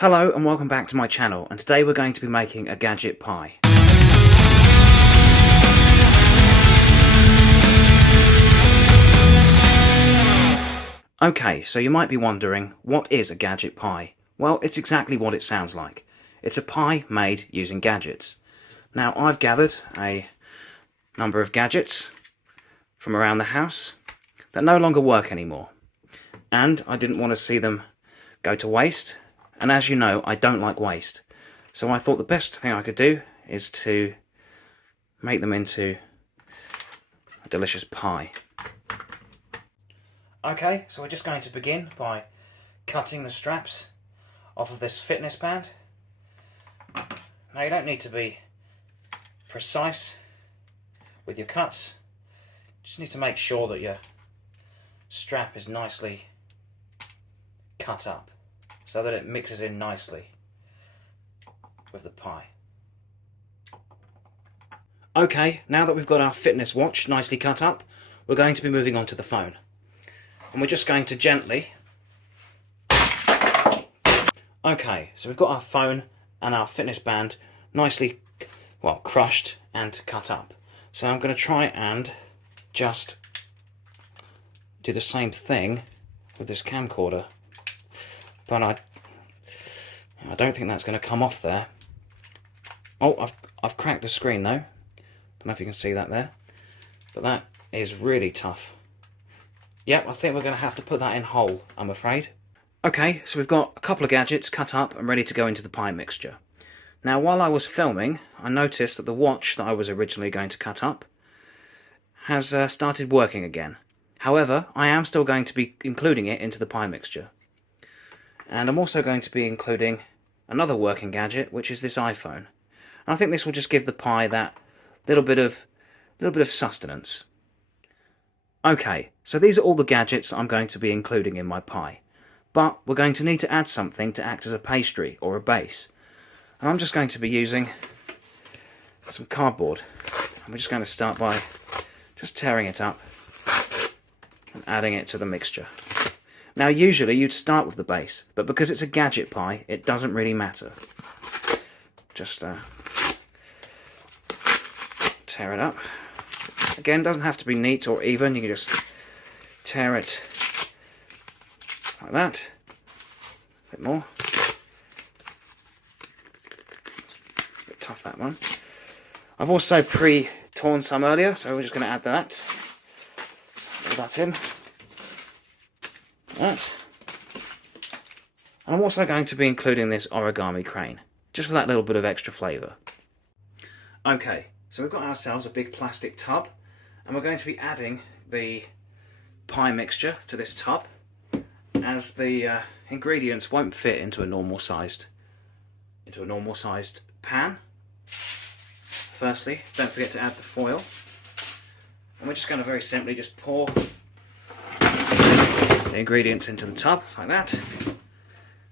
Hello and welcome back to my channel, and today we're going to be making a gadget pie. Okay, so you might be wondering, what is a gadget pie? Well, it's exactly what it sounds like. It's a pie made using gadgets. Now, I've gathered a number of gadgets from around the house that no longer work anymore, and I didn't want to see them go to waste. And as you know, I don't like waste. So I thought the best thing I could do is to make them into a delicious pie. Okay, so we're just going to begin by cutting the straps off of this fitness band. Now you don't need to be precise with your cuts. You just need to make sure that your strap is nicely cut up, so that it mixes in nicely with the pie. Okay, now that we've got our fitness watch nicely cut up, we're going to be moving on to the phone. And we're just going to gently... Okay, so we've got our phone and our fitness band nicely, well, crushed and cut up. So I'm going to try and just do the same thing with this camcorder. But I don't think that's going to come off there. Oh, I've cracked the screen though. Don't know if you can see that there. But that is really tough. Yep, I think we're going to have to put that in whole, I'm afraid. Okay, so we've got a couple of gadgets cut up and ready to go into the pie mixture. Now, while I was filming, I noticed that the watch that I was originally going to cut up has started working again. However, I am still going to be including it into the pie mixture. And I'm also going to be including another working gadget, which is this iPhone. And I think this will just give the pie that little bit of sustenance. Okay, so these are all the gadgets I'm going to be including in my pie. But we're going to need to add something to act as a pastry or a base. And I'm just going to be using some cardboard. And we're just going to start by just tearing it up and adding it to the mixture. Now, usually you'd start with the base, but because it's a gadget pie, it doesn't really matter. Just tear it up. Again, doesn't have to be neat or even. You can just tear it like that. A bit more. A bit tough, that one. I've also pre-torn some earlier, so we're just going to add that. Put that in. That. And I'm also going to be including this origami crane, just for that little bit of extra flavour. Okay, so we've got ourselves a big plastic tub, and we're going to be adding the pie mixture to this tub, as the ingredients won't fit into a normal sized pan. Firstly, don't forget to add the foil, and we're just going to very simply just pour the ingredients into the tub, like that.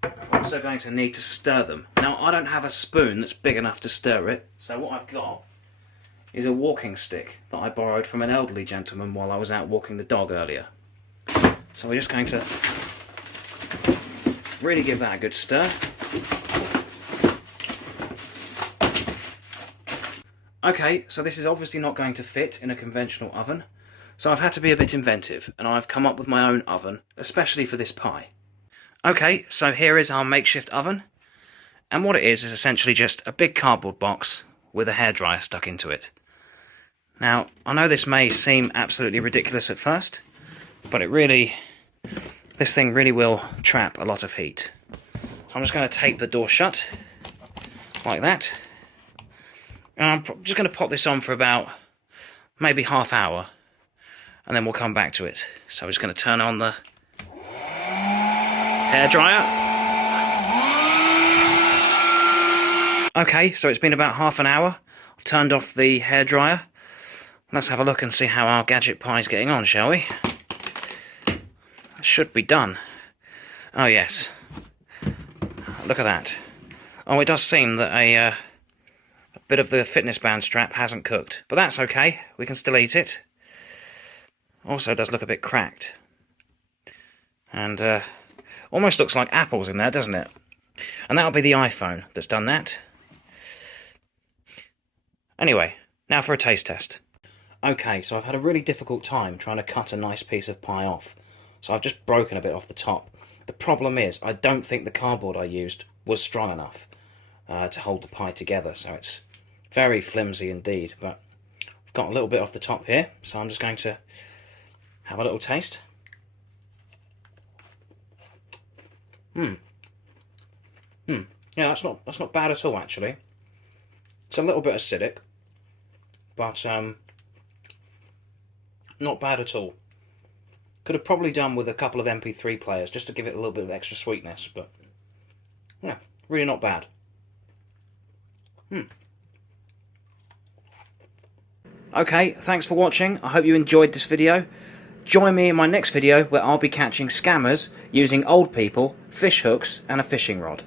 We're also going to need to stir them. Now, I don't have a spoon that's big enough to stir it, so what I've got is a walking stick that I borrowed from an elderly gentleman while I was out walking the dog earlier. So we're just going to really give that a good stir. Okay, so this is obviously not going to fit in a conventional oven. So I've had to be a bit inventive, and I've come up with my own oven, especially for this pie. Okay, so here is our makeshift oven, and what it is essentially just a big cardboard box with a hairdryer stuck into it. Now, I know this may seem absolutely ridiculous at first, but this thing really will trap a lot of heat. So I'm just going to tape the door shut, like that, and I'm just going to pop this on for about maybe half hour. And then we'll come back to it. So I'm just going to turn on the hairdryer. Okay, so it's been about half an hour. I've turned off the hairdryer. Let's have a look and see how our gadget pie is getting on, shall we? It should be done. Oh yes. Look at that. Oh, it does seem that a bit of the fitness band strap hasn't cooked. But that's okay. We can still eat it. Also does look a bit cracked. And almost looks like apples in there, doesn't it? And that'll be the iPhone that's done that. Anyway, now for a taste test. Okay, so I've had a really difficult time trying to cut a nice piece of pie off. So I've just broken a bit off the top. The problem is, I don't think the cardboard I used was strong enough to hold the pie together. So it's very flimsy indeed, but I've got a little bit off the top here. So I'm just going to have a little taste. Yeah, that's not bad at all, actually. It's a little bit acidic, but not bad at all. Could have probably done with a couple of MP3 players just to give it a little bit of extra sweetness, but yeah, really not bad. Okay, thanks for watching. I hope you enjoyed this video. Join me in my next video where I'll be catching scammers using old people, fish hooks and a fishing rod.